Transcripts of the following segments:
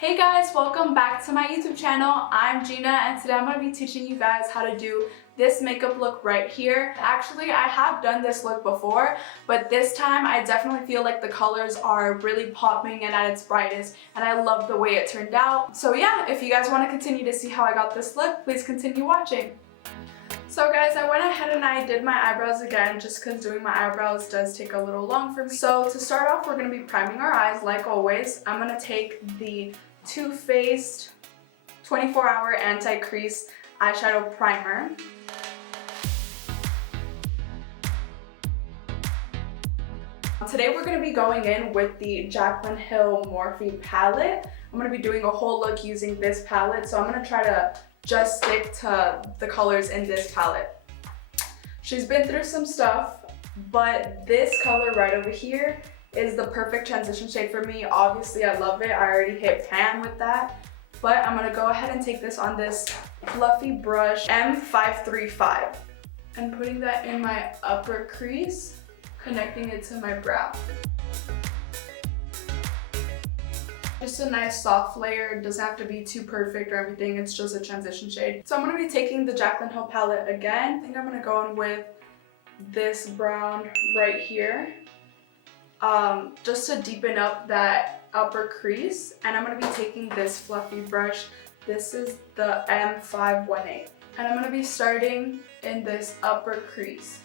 Hey guys, welcome back to my YouTube channel. I'm Gina and today I'm going to be teaching you guys how to do this makeup look right here. Actually, I have done this look before, but this time I definitely feel like the colors are really popping and at its brightest, and I love the way it turned out. So yeah, if you guys want to continue to see how I got this look, please continue watching. So guys, I went ahead and I did my eyebrows again just because doing my eyebrows does take a little long for me. So to start off, we're going to be priming our eyes like always. I'm going to take the Too Faced 24-Hour Anti-Crease Eyeshadow Primer. Today we're going to be going in with the Jaclyn Hill Morphe Palette. I'm going to be doing a whole look using this palette, so I'm going to try to just stick to the colors in this palette. She's been through some stuff, but this color right over here is the perfect transition shade for me. Obviously, I love it. I already hit pan with that, but I'm gonna go ahead and take this on this fluffy brush M535 and putting that in my upper crease, connecting it to my brow. Just a nice soft layer. It doesn't have to be too perfect or everything. It's just a transition shade. So I'm going to be taking the Jaclyn Hill palette again. I think I'm going to go in with this brown right here, just to deepen up that upper crease. And I'm going to be taking this fluffy brush. This is the M518. And I'm going to be starting in this upper crease.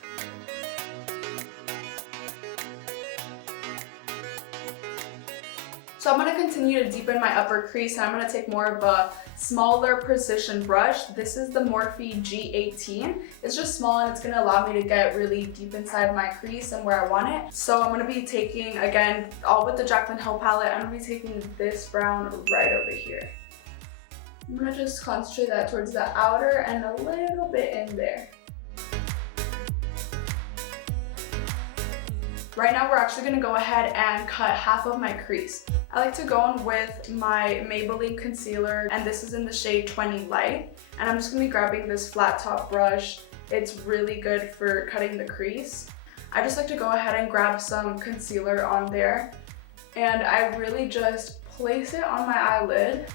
So I'm going to continue to deepen my upper crease, and I'm going to take more of a smaller precision brush. This is the Morphe G18. It's just small and it's going to allow me to get really deep inside my crease and where I want it. So I'm going to be taking, again, all with the Jaclyn Hill palette, I'm going to be taking this brown right over here. I'm going to just concentrate that towards the outer and a little bit in there. Right now we're actually going to go ahead and cut half of my crease. I like to go in with my Maybelline concealer, and this is in the shade 20 Light. And I'm just going to be grabbing this flat top brush. It's really good for cutting the crease. I just like to go ahead and grab some concealer on there, and I really just place it on my eyelid.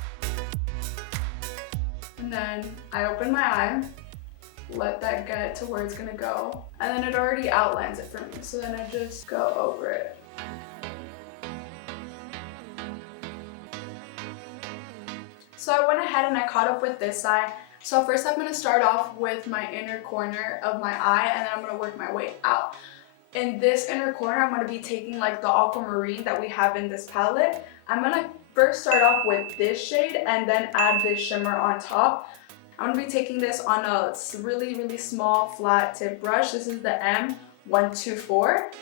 And then I open my eye, let that get to where it's going to go, and then it already outlines it for me. So then I just go over it. So I went ahead and I caught up with this eye. So first I'm going to start off with my inner corner of my eye, and then I'm going to work my way out. In this inner corner, I'm going to be taking like the aquamarine that we have in this palette. I'm going to first start off with this shade and then add this shimmer on top. I'm going to be taking this on a really small flat tip brush. This is the M124.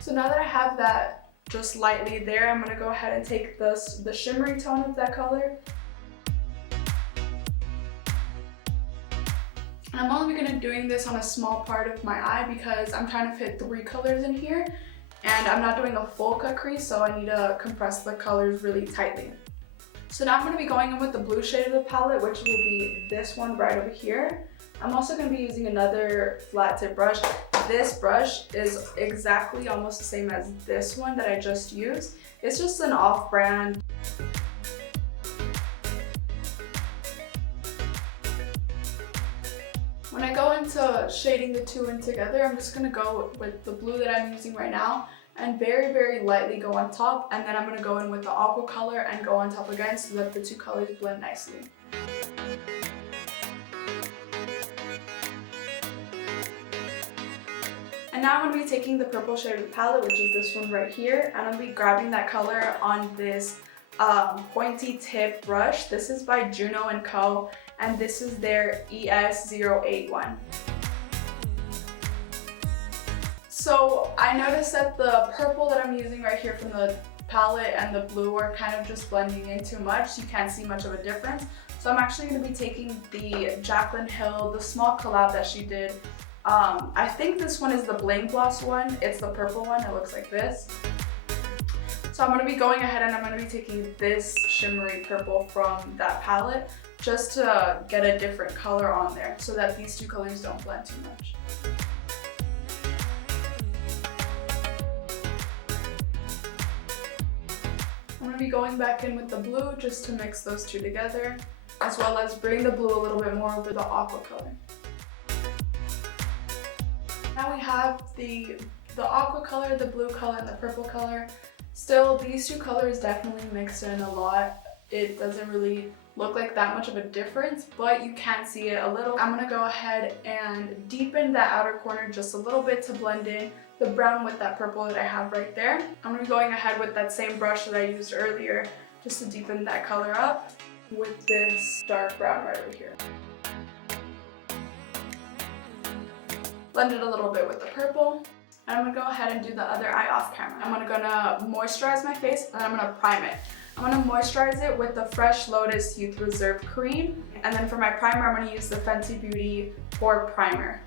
So now that I have that just lightly there, I'm going to go ahead and take the shimmery tone of that color. And I'm only going to be doing this on a small part of my eye because I'm trying to fit 3 colors in here. And I'm not doing a full cut crease, so I need to compress the colors really tightly. So now I'm going to be going in with the blue shade of the palette, which will be this one right over here. I'm also going to be using another flat tip brush. This brush is exactly almost the same as this one that I just used. It's just an off-brand. When I go into shading the two in together, I'm just going to go with the blue that I'm using right now and very lightly go on top, and then I'm going to go in with the aqua color and go on top again so that the two colors blend nicely. And now I'm going to be taking the purple shade of the palette, which is this one right here, and I'm going to be grabbing that color on this pointy tip brush. This is by Juno & Co. and this is their ES081. So I noticed that the purple that I'm using right here from the palette and the blue are kind of just blending in too much. You can't see much of a difference. So I'm actually going to be taking the Jaclyn Hill, the small collab that she did. I think this one is the Bling Gloss one. It's the purple one. It looks like this. So I'm going to be going ahead and I'm going to be taking this shimmery purple from that palette just to get a different color on there so that these two colors don't blend too much. be going back in with the blue just to mix those two together, as well as bring the blue a little bit more over the aqua color. Now we have the aqua color, the blue color, and the purple color. Still, these two colors definitely mix in a lot. It doesn't really look like that much of a difference, but you can see it a little. I'm gonna go ahead and deepen that outer corner just a little bit to blend in the brown with that purple that I have right there. I'm gonna be going ahead with that same brush that I used earlier just to deepen that color up with this dark brown right over here. Blend it a little bit with the purple. And I'm gonna go ahead and do the other eye off camera. I'm gonna moisturize my face and then I'm gonna prime it. I'm gonna moisturize it with the Fresh Lotus Youth Reserve Cream. And then for my primer, I'm gonna use the Fenty Beauty Pore Primer.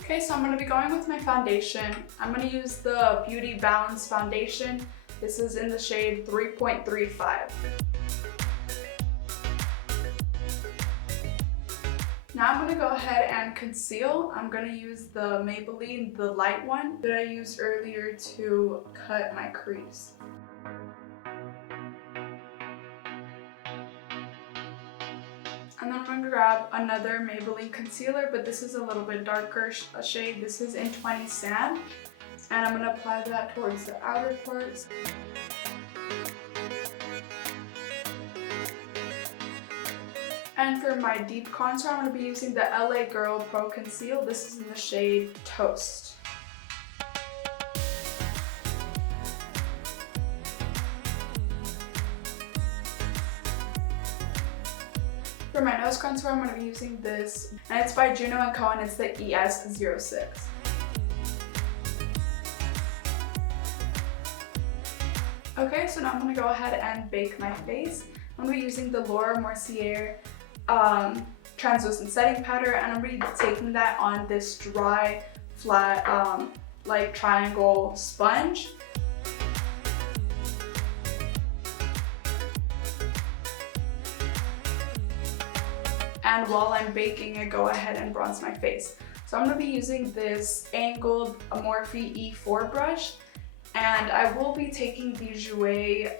Okay, so I'm gonna be going with my foundation. I'm gonna use the Beauty Balance Foundation. This is in the shade 3.35. Now I'm gonna go ahead and conceal. I'm gonna use the Maybelline, the light one that I used earlier to cut my crease. And then I'm going to grab another Maybelline concealer, but this is a little bit darker shade. This is in 20 Sand. And I'm going to apply that towards the outer parts. And for my deep contour, I'm going to be using the LA Girl Pro Conceal. This is in the shade Toast. For my nose contour, I'm going to be using this, and it's by Juno & Co, and it's the ES06. Okay, so now I'm going to go ahead and bake my face. I'm going to be using the Laura Mercier translucent setting powder, and I'm going to be taking that on this dry, flat, like triangle sponge. And while I'm baking it, go ahead and bronze my face. So I'm going to be using this angled Morphe E4 brush, and I will be taking the Jouer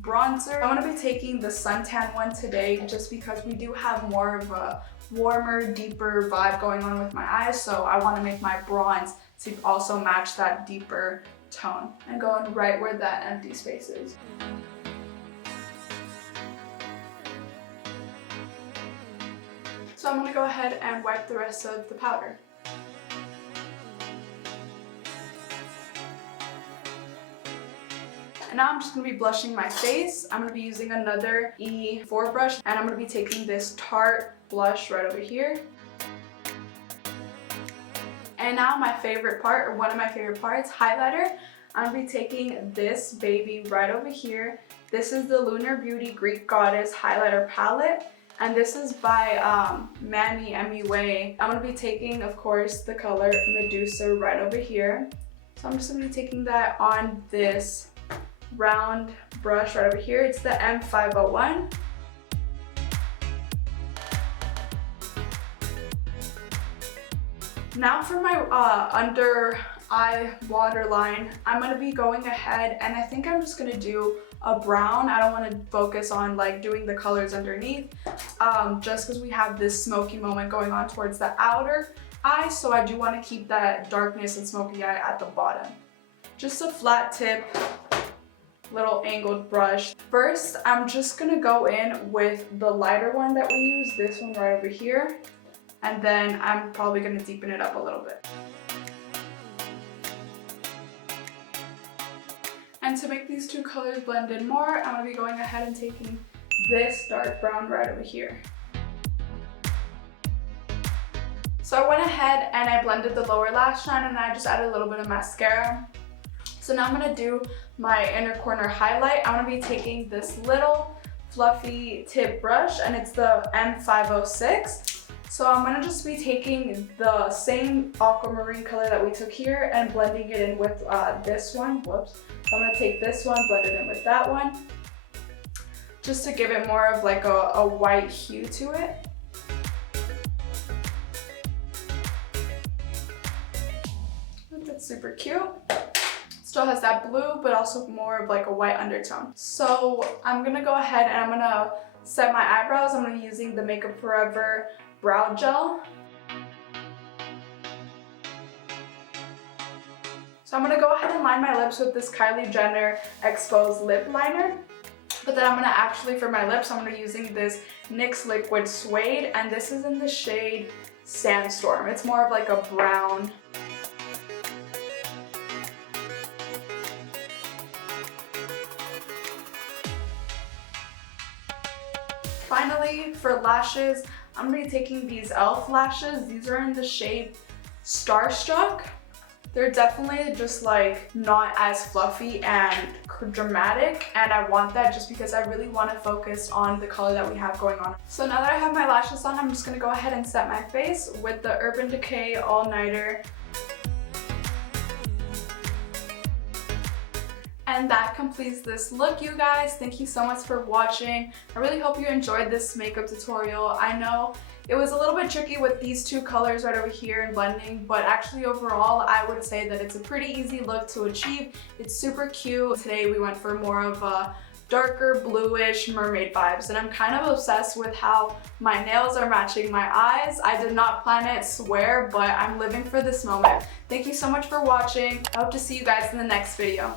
bronzer. I'm going to be taking the suntan one today just because we do have more of a warmer, deeper vibe going on with my eyes, so I want to make my bronze to also match that deeper tone. And going right where that empty space is. So I'm going to go ahead and wipe the rest of the powder. And now I'm just going to be blushing my face. I'm going to be using another E4 brush, and I'm going to be taking this Tarte blush right over here. And now my favorite part, or one of my favorite parts, highlighter. I'm going to be taking this baby right over here. This is the Lunar Beauty Greek Goddess Highlighter Palette. And this is by Manny MUA. I'm going to be taking, of course, the color Medusa right over here. So I'm just going to be taking that on this round brush right over here. It's the M501. Now for my under eye waterline, I'm going to be going ahead, and I think I'm just going to do a brown. I don't want to focus on like doing the colors underneath, just because we have this smoky moment going on towards the outer eye, so I do want to keep that darkness and smoky eye at the bottom. Just a flat tip, little angled brush. First, I'm just gonna go in with the lighter one that we use, this one right over here, and then I'm probably gonna deepen it up a little bit. And to make these two colors blend in more, I'm going to be going ahead and taking this dark brown right over here. So I went ahead and I blended the lower lash line, and I just added a little bit of mascara. So now I'm going to do my inner corner highlight. I'm going to be taking this little fluffy tip brush, and it's the M506. So I'm going to just be taking the same aquamarine color that we took here and blending it in with this one. Whoops. So I'm going to take this one, blend it in with that one. just to give it more of like a white hue to it. That's super cute. Still has that blue, but also more of like a white undertone. So I'm gonna go ahead and I'm gonna set my eyebrows. I'm gonna be using the Makeup Forever brow gel. So I'm gonna go ahead and line my lips with this Kylie Jenner Exposed Lip Liner. But then I'm gonna actually, for my lips, I'm gonna be using this NYX Liquid Suede, and this is in the shade Sandstorm. It's more of like a brown. Finally, for lashes, I'm gonna be taking these e.l.f. lashes. These are in the shade Starstruck. They're definitely just like not as fluffy and dramatic, and I want that just because I really want to focus on the color that we have going on. So now that I have my lashes on, I'm just gonna go ahead and set my face with the Urban Decay All Nighter. And that completes this look, you guys. Thank you so much for watching. I really hope you enjoyed this makeup tutorial. I know it was a little bit tricky with these two colors right over here and blending, but actually overall I would say that it's a pretty easy look to achieve. It's super cute. Today we went for more of a darker bluish mermaid vibes, and I'm kind of obsessed with how my nails are matching my eyes. I did not plan it, swear, but I'm living for this moment. Thank you so much for watching. I hope to see you guys in the next video.